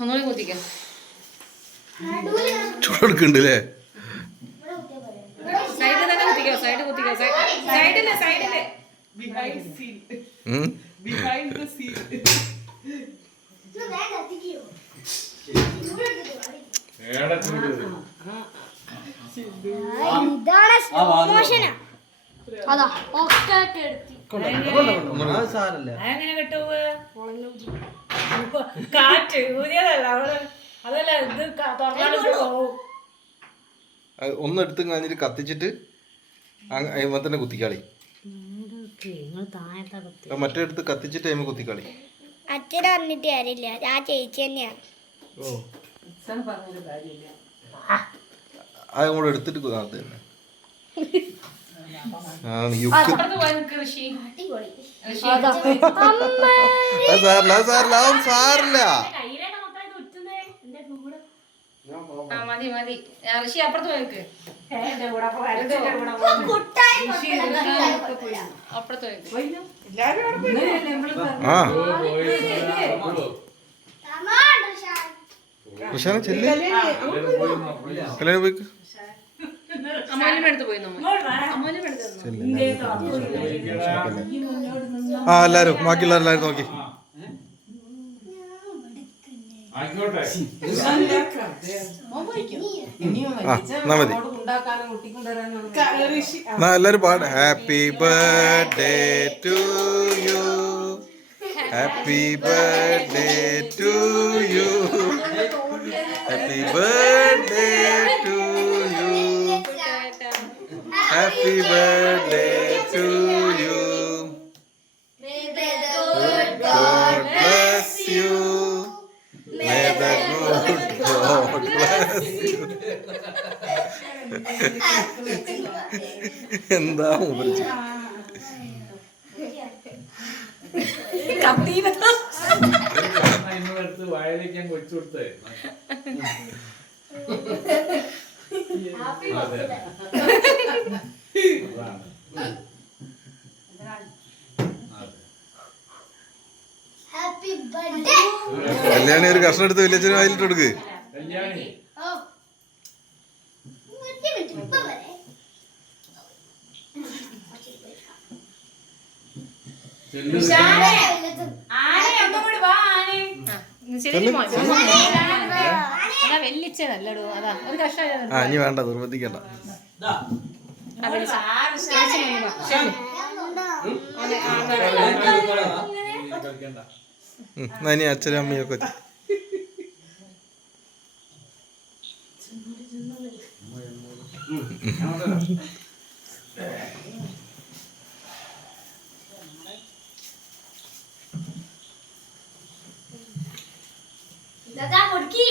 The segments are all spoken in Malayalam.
ഒന്നുകൂടി കുത്തിക്കാം. സൈഡിൽ തന്നെ കുത്തിക്കോ സൈഡ് കുത്തിക്കോ സൈഡിൽ സൈഡിൽ. ആ, ഇതാണ്. അതാ ഒക്കെ എടുത്തി അതെങ്ങനെ കിട്ടുക കാറ്റ് ഊതിയതല്ല അവൾ അതല്ല ഇത് ക- തുറന്നാലും പോവും. ഒന്ന് എടുത്ത് കഴിഞ്ഞിട്ട് കത്തിച്ചിട്ട് അയിമ തന്നെ കുത്തിക്കാളി. മറ്റേ എടുത്ത് കത്തിച്ചിട്ട് അയിമ കുത്തിക്കാളി. അച്ഛൻ പറഞ്ഞിട്ട് കാര്യമില്ല. ആ ചേച്ചി തന്നെയാണ് ഓ. അത് എടുത്തിട്ട് കുതാത്ത തന്നെ ആ യുക്ക് അപ്പുറത്ത് പോയി ഋഷി. അടിപൊളി. ഋഷി അത്. സാറില്ല മതി മതി. ഋഷി അപ്പുറത്ത്. പ്രശാന ചെല്ല്. കല്യാണം പോയിക്ക് ആ എല്ലാരും ബാക്കിയുള്ള എല്ലാരും നോക്കി എല്ലാരും പാട്. Happy birthday to you happy birthday എന്താ മൂപ്പരിച്ച് ഇന്നെടുത്ത് വായലിക്കാൻ കൊച്ചു കൊടുത്തേ ഹാപ്പി ബർത്ത്ഡേ കല്യാണി ഒരു കഷ്ണം എടുത്ത് വലിയച്ഛന് വായിലിട്ട് കൊടുക്ക്. കല്യാണി ഓ ഒരു മിനിറ്റ് ഇപ്പൊ വരെ ചെല്ലു ശരി അതാ വെല്ലിച്ച നല്ലടോ അതാ ഒരു കഷ്ണം ആ ഇനി വേണ്ട നിർബന്ധിക്കണ്ട മതി അത് കൊടുക്ക്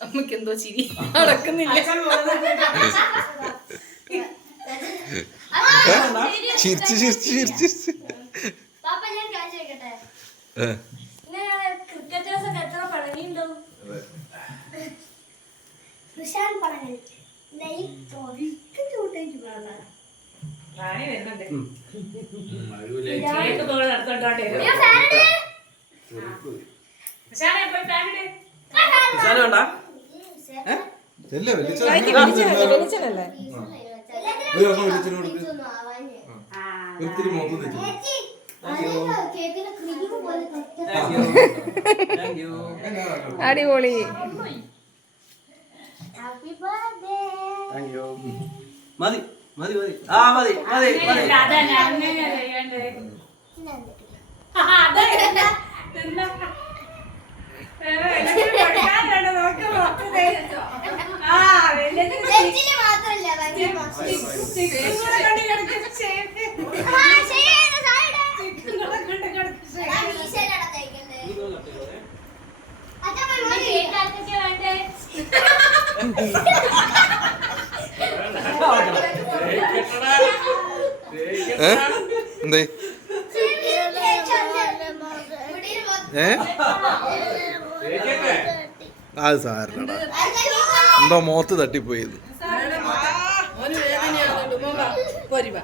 അമ്മയ്ക്ക് എന്തോ ചിരി നടക്കുന്നില്ല ചിരിച്ച് ചിരിച്ച് ചിരിച്ച് സുശാൻ പറഞ്ഞു. ഒത്തിരി മുഖത്ത് തെറ്റി. കേക്കിന് ക്രീം പോലെ അടിപൊളി. ഹാപ്പി ബർത്ത്ഡേ മതി മതി മതി. ആ മതി മതി മതി. മാത്രല്ല ഏ? എന്തേ? ഏ? അത് സാരല്ലടാ. എന്തോ മോത്ത് തട്ടിപ്പോയത്. ഓന് വേദനയാകുന്നുണ്ട് മോൻ വാ പോരി വാ.